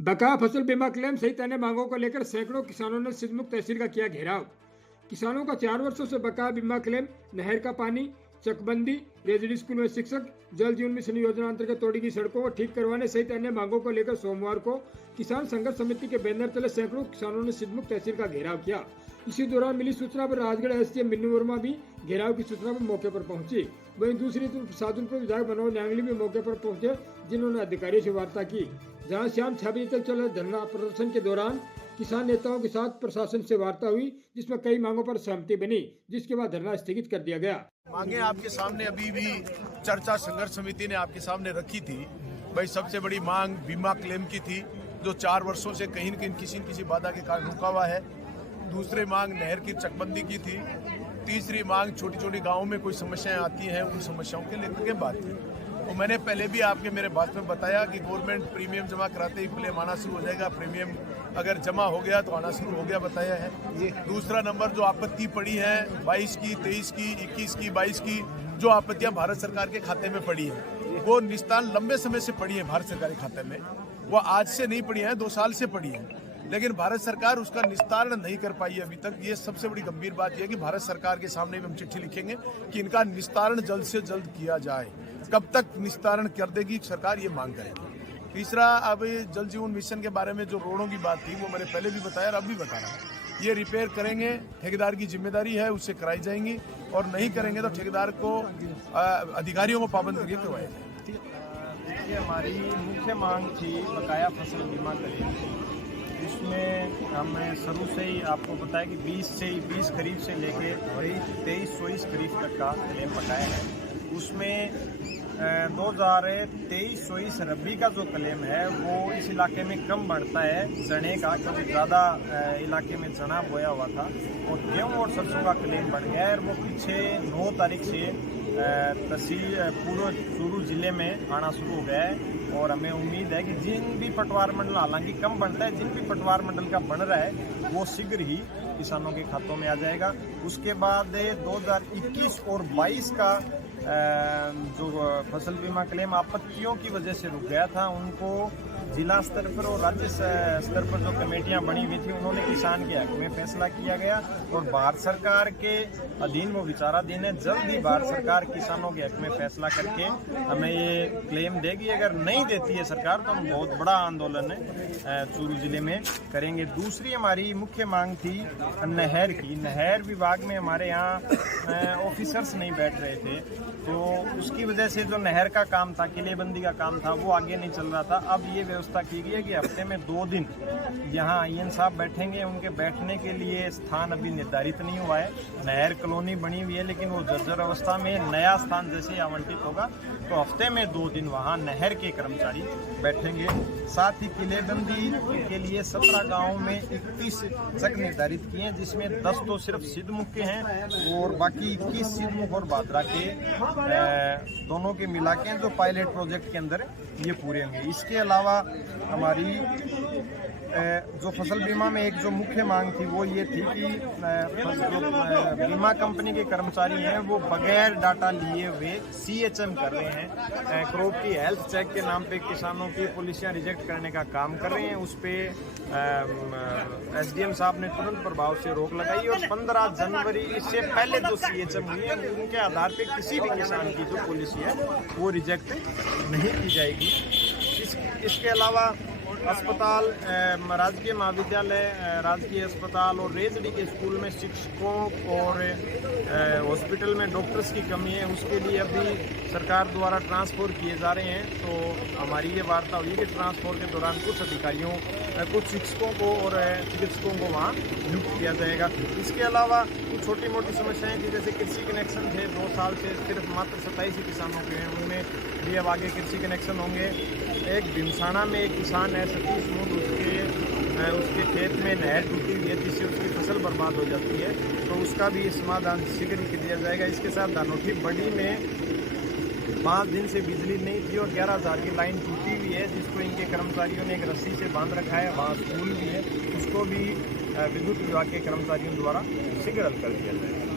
बकाया फसल बीमा क्लेम सहित अन्य मांगों को लेकर सैकड़ों किसानों ने सिद्धमुख तहसील का किया घेराव। किसानों का 4 वर्षों से बकाया बीमा क्लेम, नहर का पानी, चकबंदी, रेजिडेंसी स्कूल में शिक्षक, जल जीवन मिशन योजना अंतर्गत तोड़ी गई सड़कों को ठीक करवाने सहित अन्य मांगों को लेकर सोमवार को किसान संघर्ष समिति के बैनर तले सैकड़ों किसानों ने सिद्धमुख तहसील का घेराव किया। इसी दौरान मिली सूचना पर राजगढ़ एसडीएम मिन्नू वर्मा भी घेराव की सूचना पर मौके पर पहुंची। वहीं दूसरी तरफ साधुलपुर विधायक मनोज न्यांगली भी मौके पर पहुंचे, जिन्होंने अधिकारियों से वार्ता की। जहां शाम 6 बजे तक चले धरना प्रदर्शन के दौरान किसान नेताओं के साथ प्रशासन से वार्ता हुई, जिसमें कई मांगों पर सहमति बनी, जिसके बाद धरना स्थगित कर दिया गया। मांगे आपके सामने अभी भी चर्चा संघर्ष समिति ने आपके सामने रखी थी। भाई सबसे बड़ी मांग बीमा क्लेम की थी, जो 4 वर्षों से कहीं न कहीं किसी न किसी बाधा के कारण रुका हुआ है। दूसरी मांग नहर की चकबंदी की थी। तीसरी मांग छोटी छोटी गाँवों में कोई समस्याएं आती हैं, उन समस्याओं के लेकर के बात थी। तो मैंने पहले भी आपके मेरे बात में बताया कि गवर्नमेंट प्रीमियम जमा कराते ही क्लेम आना शुरू हो जाएगा। प्रीमियम अगर जमा हो गया तो आना शुरू हो गया, बताया है। दूसरा नंबर जो आपत्ति पड़ी है 22 की, 23 की, 21 की, 22 की, जो आपत्तियां भारत सरकार के खाते में पड़ी है, वो निस्तारण लंबे समय से पड़ी है भारत सरकार के खाते में। वो आज से नहीं पड़ी है, 2 साल से पड़ी है, लेकिन भारत सरकार उसका निस्तारण नहीं कर पाई है अभी तक। ये सबसे बड़ी गंभीर बात यह है कि भारत सरकार के सामने भी हम चिट्ठी लिखेंगे कि इनका निस्तारण जल्द से जल्द किया जाए। कब तक निस्तारण कर देगी सरकार, ये मांग करेगी। तीसरा, अब जल जीवन मिशन के बारे में जो रोडों की बात थी, वो मैंने पहले भी बताया और अब भी बता रहा हूँ। ये रिपेयर करेंगे, ठेकेदार की जिम्मेदारी है, उससे कराई जाएंगी, और नहीं करेंगे तो ठेकेदार को अधिकारियों को पाबंद करके करवाया जाएगा। देखिए, हमारी मुख्य मांग थी बकाया फसल बीमा क्लेम की। इसमें हमें शुरू से ही आपको पता है कि 20 खरीफ से लेके 23-24 खरीफ तक का क्लेम बकाया है। उसमें 2023-24 रबी का जो क्लेम है वो इस इलाके में कम बढ़ता है चने का, क्योंकि ज़्यादा इलाके में चना बोया हुआ था, और गेहूँ और सरसों का क्लेम बढ़ गया है। और वो पीछे 9 तारीख से तहसील पूरे चूरू जिले में आना शुरू हो गया है। और हमें उम्मीद है कि जिन भी पटवार मंडल, हालांकि कम बढ़ता है, जिन भी पटवार मंडल का बढ़ रहा है वो शीघ्र ही किसानों के खातों में आ जाएगा। उसके बाद 2021 और 22 का जो फसल बीमा क्लेम आपत्तियों की वजह से रुक गया था, उनको जिला स्तर पर और राज्य स्तर पर जो कमेटियां बनी हुई थी, उन्होंने किसान के हक में फैसला किया गया। और भारत सरकार के अधीन वो विचाराधीन है। जल्द ही भारत सरकार किसानों के हक में फैसला करके हमें ये क्लेम देगी। अगर नहीं देती है सरकार तो हम बहुत बड़ा आंदोलन है चूरू जिले में करेंगे। दूसरी हमारी मुख्य मांग थी नहर की। नहर विभाग में हमारे यहाँ ऑफिसर्स नहीं बैठ रहे थे, तो उसकी वजह से जो नहर का काम था, किलेबंदी का काम था, वो आगे नहीं चल रहा था। अब ये व्यवस्था की गई है कि हफ्ते में 2 दिन यहाँ आईएन साहब बैठेंगे। उनके बैठने के लिए स्थान अभी निर्धारित नहीं हुआ है। नहर कॉलोनी बनी हुई है, लेकिन वो जर्जर अवस्था में, नया स्थान जैसे आवंटित होगा तो हफ्ते में 2 दिन वहाँ नहर के कर्मचारी बैठेंगे। साथ ही किलेबंदी के लिए 17 गाँव में 31 चक निर्धारित किए हैं, जिसमें 10 तो सिर्फ सिद्धमुख के हैं और बाकी 21 सिद्धमुख और भादरा के दोनों के मिला के जो पायलट प्रोजेक्ट के अंदर ये पूरे होंगे। इसके अलावा हमारी जो फसल बीमा में एक जो मुख्य मांग थी वो ये थी कि जो बीमा कंपनी के कर्मचारी हैं वो बगैर डाटा लिए हुए CHM कर रहे हैं। क्रॉप की हेल्थ चेक के नाम पे किसानों की पॉलिसियां रिजेक्ट करने का काम कर रहे हैं। उस पर SDM साहब ने तुरंत प्रभाव से रोक लगाई, और 15 जनवरी इससे पहले जो CHM हुई है उनके आधार पे किसी भी किसान की जो पॉलिसी है वो रिजेक्ट नहीं की जाएगी। इसके अलावा अस्पताल, राजकीय महाविद्यालय, राजकीय अस्पताल और रेजडी के स्कूल में शिक्षकों और हॉस्पिटल में डॉक्टर्स की कमी है, उसके लिए अभी सरकार द्वारा ट्रांसफर किए जा रहे हैं। तो हमारी ये वार्ता हुई कि ट्रांसफर के दौरान कुछ अधिकारियों, कुछ शिक्षकों को और चिकित्सकों को वहाँ नियुक्त किया जाएगा। इसके अलावा कुछ छोटी मोटी समस्याएं थी, जैसे कृषि कनेक्शन थे 2 साल से सिर्फ मात्र 27 ही किसानों के हैं, उनमें भी अब आगे कृषि कनेक्शन होंगे। एक भीमसाना में एक किसान है सतीश मुंड, उसके खेत में नहर टूटी हुई है जिससे उसकी फसल बर्बाद हो जाती है, तो उसका भी समाधान शीघ्र ही दिया जाएगा। इसके साथ धानोठी बड़ी में 5 दिन से बिजली नहीं थी और 11,000 की लाइन टूटी हुई है, जिसको इनके कर्मचारियों ने एक रस्सी से बांध रखा है। वहाँ स्कूल भी है, उसको भी विद्युत विभाग के कर्मचारियों द्वारा शीघ्र हल कर दिया जाएगा।